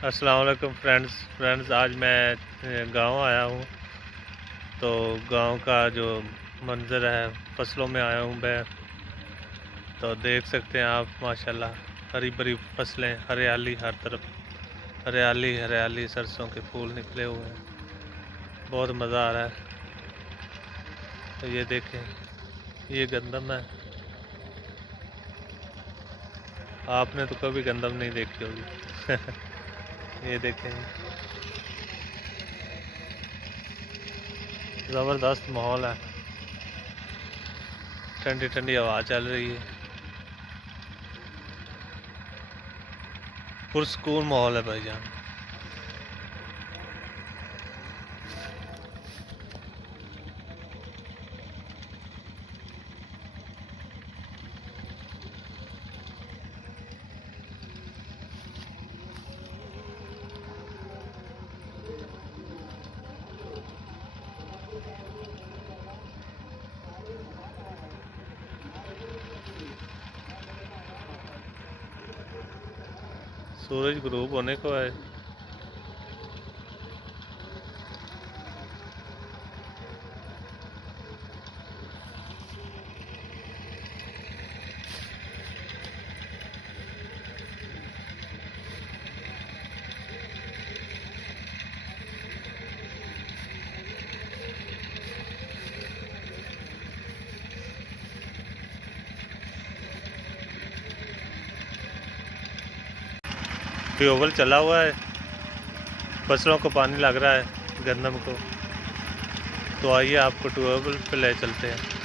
अस्सलाम वालेकुम फ्रेंड्स आज मैं गांव आया हूं। तो गांव का जो मंज़र है, फसलों में आया हूं मैं। तो देख सकते हैं आप, माशाल्लाह हरी भरी फसलें, हरियाली हर तरफ, हरियाली हरियाली, सरसों के फूल निकले हुए हैं। बहुत मज़ा आ रहा है। तो ये देखें, ये गंदम है। आपने तो कभी गंदम नहीं देखी होगी। ये देखें, ज़बरदस्त माहौल है, ठंडी ठंडी हवा चल रही है, पुरसकून माहौल है भाईजान। सूरज ग्रूब होने को है। ट्यूबवेल चला हुआ है, फसलों को पानी लग रहा है, गंदम को। तो आइए आपको ट्यूबवेल पे ले चलते हैं।